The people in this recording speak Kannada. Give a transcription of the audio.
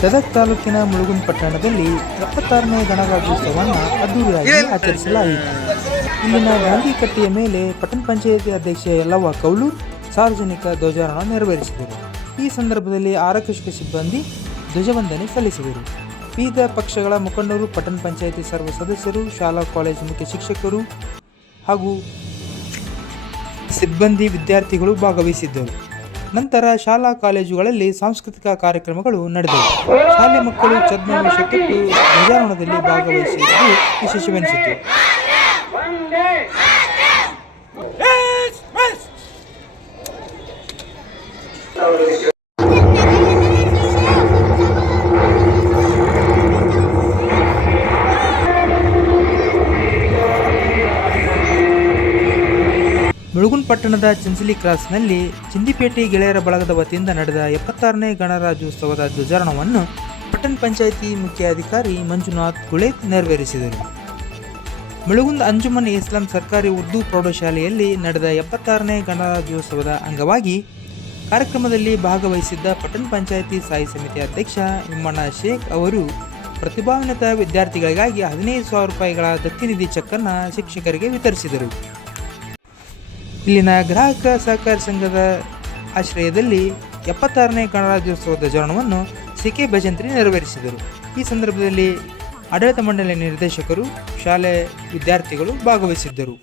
ಗದಗ ತಾಲೂಕಿನ ಮುಳುಗುಂದ ಪಟ್ಟಣದಲ್ಲಿ 76ನೇ ಗಣರಾಜ್ಯೋತ್ಸವವನ್ನು ಅದ್ದೂರಿಯಾಗಿ ಆಚರಿಸಲಾಯಿತು. ಇಲ್ಲಿನ ಗಾಂಧಿ ಕಟ್ಟೆಯ ಮೇಲೆ ಪಟ್ಟಣ ಪಂಚಾಯಿತಿ ಅಧ್ಯಕ್ಷ ಯಲ್ಲವ್ವ ಕೌಲೂರ್ ಸಾರ್ವಜನಿಕ ಧ್ವಜಾರೋಹಣ ನೆರವೇರಿಸಿದರು. ಈ ಸಂದರ್ಭದಲ್ಲಿ ಆರಕ್ಷಕ ಸಿಬ್ಬಂದಿ ಧ್ವಜವಂದನೆ ಸಲ್ಲಿಸಿದರು. ವಿವಿಧ ಪಕ್ಷಗಳ ಮುಖಂಡರು, ಪಟ್ಟಣ ಪಂಚಾಯಿತಿ ಸರ್ವ ಸದಸ್ಯರು, ಶಾಲಾ ಕಾಲೇಜು ಮುಖ್ಯ ಶಿಕ್ಷಕರು ಹಾಗೂ ಸಿಬ್ಬಂದಿ, ವಿದ್ಯಾರ್ಥಿಗಳು ಭಾಗವಹಿಸಿದ್ದರು. ನಂತರ ಶಾಲಾ ಕಾಲೇಜುಗಳಲ್ಲಿ ಸಾಂಸ್ಕೃತಿಕ ಕಾರ್ಯಕ್ರಮಗಳು ನಡೆದವು. ಶಾಲೆ ಮಕ್ಕಳು ಛದ್ಮವೇಷ ತೊಟ್ಟು ಧ್ವಜಾರೋಹಣದಲ್ಲಿ ಭಾಗವಹಿಸಿದ್ದು ವಿಶೇಷವೆನಿಸಿತು. ಮುಳುಗುಂದ ಪಟ್ಟಣದ ಚಿಂಚಲಿ ಕ್ರಾಸ್ನಲ್ಲಿ ಚಿಂದಿಪೇಟೆ ಗೆಳೆಯರ ಬಳಗದ ವತಿಯಿಂದ ನಡೆದ 76ನೇ ಗಣರಾಜ್ಯೋತ್ಸವದ ಧ್ವಜಾರೋಹಣವನ್ನು ಪಟ್ಟಣ ಪಂಚಾಯಿತಿ ಮುಖ್ಯಾಧಿಕಾರಿ ಮಂಜುನಾಥ್ ಗುಳೇತ್ ನೆರವೇರಿಸಿದರು. ಮುಳುಗುಂದ ಅಂಜುಮನ್ ಇಸ್ಲಾಂ ಸರ್ಕಾರಿ ಉರ್ದು ಪ್ರೌಢಶಾಲೆಯಲ್ಲಿ ನಡೆದ 76ನೇ ಗಣರಾಜ್ಯೋತ್ಸವದ ಅಂಗವಾಗಿ ಕಾರ್ಯಕ್ರಮದಲ್ಲಿ ಭಾಗವಹಿಸಿದ್ದ ಪಟ್ಟಣ ಪಂಚಾಯಿತಿ ಸ್ಥಾಯಿ ಸಮಿತಿ ಅಧ್ಯಕ್ಷ ಇಮ್ಮಣ್ಣ ಶೇಖ್ ಅವರು ಪ್ರತಿಭಾನ್ವಿತ ವಿದ್ಯಾರ್ಥಿಗಳಿಗಾಗಿ 15,000 ರೂಪಾಯಿಗಳ ದತ್ತಿ ನಿಧಿ ಚೆಕ್ಕನ್ನು ಶಿಕ್ಷಕರಿಗೆ ವಿತರಿಸಿದರು. ಇಲ್ಲಿನ ಗ್ರಾಹಕ ಸಹಕಾರ ಸಂಘದ ಆಶ್ರಯದಲ್ಲಿ 76ನೇ ಗಣರಾಜ್ಯೋತ್ಸವ ಧ್ವಜಾರೋಹಣವನ್ನು ಸಿ.ಕೆ. ಭಜಂತ್ರಿ ನೆರವೇರಿಸಿದರು. ಈ ಸಂದರ್ಭದಲ್ಲಿ ಆಡಳಿತ ಮಂಡಳಿ ನಿರ್ದೇಶಕರು, ಶಾಲೆ ವಿದ್ಯಾರ್ಥಿಗಳು ಭಾಗವಹಿಸಿದ್ದರು.